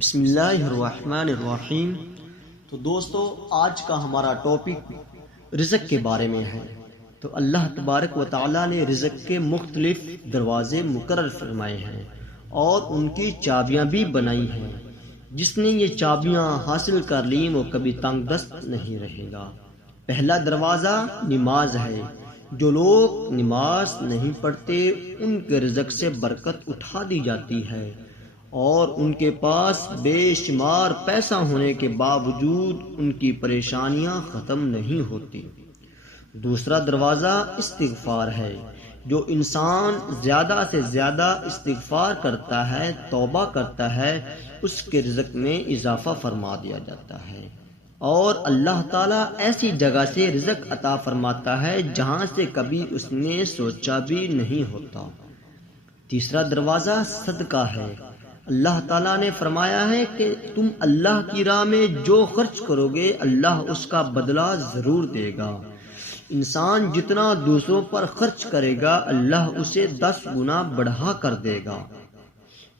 بسم اللہ الرحمن الرحیم۔ تو دوستو، آج کا ہمارا ٹاپک رزق کے بارے میں ہے۔ تو اللہ تبارک و تعالی نے رزق کے مختلف دروازے مقرر فرمائے ہیں اور ان کی چابیاں بھی بنائی ہیں۔ جس نے یہ چابیاں حاصل کر لی وہ کبھی تنگ دست نہیں رہے گا۔ پہلا دروازہ نماز ہے۔ جو لوگ نماز نہیں پڑھتے ان کے رزق سے برکت اٹھا دی جاتی ہے اور ان کے پاس بے شمار پیسہ ہونے کے باوجود ان کی پریشانیاں ختم نہیں ہوتی۔ دوسرا دروازہ استغفار ہے۔ جو انسان زیادہ سے زیادہ استغفار کرتا ہے، توبہ کرتا ہے، اس کے رزق میں اضافہ فرما دیا جاتا ہے اور اللہ تعالیٰ ایسی جگہ سے رزق عطا فرماتا ہے جہاں سے کبھی اس نے سوچا بھی نہیں ہوتا۔ تیسرا دروازہ صدقہ ہے۔ اللہ تعالیٰ نے فرمایا ہے کہ تم اللہ کی راہ میں جو خرچ کرو گے اللہ اس کا بدلہ ضرور دے گا۔ انسان جتنا دوسروں پر خرچ کرے گا اللہ اسے 10 گنا بڑھا کر دے گا۔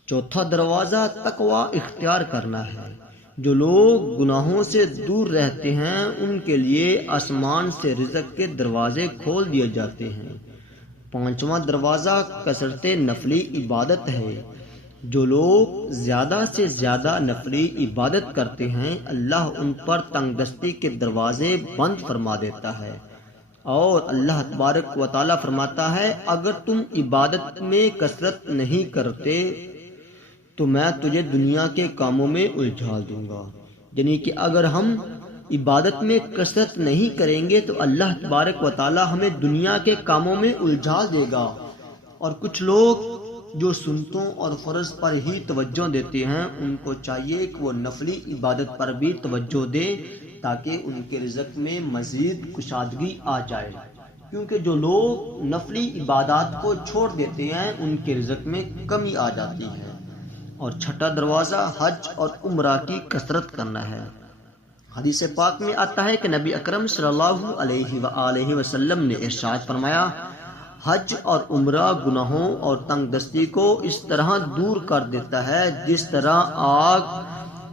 چوتھا دروازہ تقوی اختیار کرنا ہے۔ جو لوگ گناہوں سے دور رہتے ہیں ان کے لیے آسمان سے رزق کے دروازے کھول دیے جاتے ہیں۔ پانچواں دروازہ کثرت نفلی عبادت ہے۔ جو لوگ زیادہ سے زیادہ نفلی عبادت کرتے ہیں اللہ ان پر تنگ دستی کے دروازے بند فرما دیتا ہے اور اللہ تبارک و تعالی فرماتا ہے اگر تم عبادت میں کثرت نہیں کرتے تو میں تجھے دنیا کے کاموں میں الجھا دوں گا۔ یعنی کہ اگر ہم عبادت میں کثرت نہیں کریں گے تو اللہ تبارک و تعالی ہمیں دنیا کے کاموں میں الجھا دے گا۔ اور کچھ لوگ جو سنتوں اور فرض پر ہی توجہ دیتے ہیں ان کو چاہیے کہ وہ نفلی عبادت پر بھی توجہ دیں تاکہ ان کے رزق میں مزید کشادگی آ جائے، کیونکہ جو لوگ نفلی عبادات کو چھوڑ دیتے ہیں ان کے رزق میں کمی آ جاتی ہے۔ اور چھٹا دروازہ حج اور عمرہ کی کثرت کرنا ہے۔ حدیث پاک میں آتا ہے کہ نبی اکرم صلی اللہ علیہ وآلہ وسلم نے ارشاد فرمایا حج اور عمرہ گناہوں اور تنگ دستی کو اس طرح دور کر دیتا ہے جس طرح آگ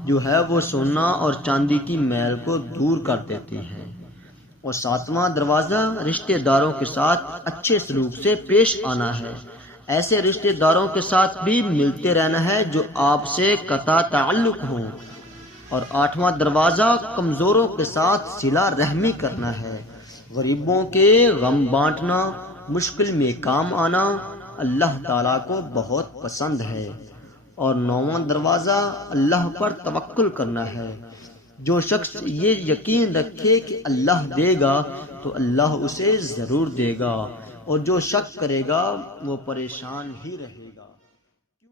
جو ہے وہ سونا اور چاندی کی میل کو دور کر دیتی ہے۔ اور ساتواں دروازہ رشتہ داروں کے ساتھ اچھے سلوک سے پیش آنا ہے۔ ایسے رشتہ داروں کے ساتھ بھی ملتے رہنا ہے جو آپ سے قطع تعلق ہوں۔ اور آٹھواں دروازہ کمزوروں کے ساتھ صلہ رحمی کرنا ہے۔ غریبوں کے غم بانٹنا، مشکل میں کام آنا اللہ تعالیٰ کو بہت پسند ہے۔ اور نوواں دروازہ اللہ پر توکل کرنا ہے۔ جو شخص یہ یقین رکھے کہ اللہ دے گا تو اللہ اسے ضرور دے گا، اور جو شک کرے گا وہ پریشان ہی رہے گا۔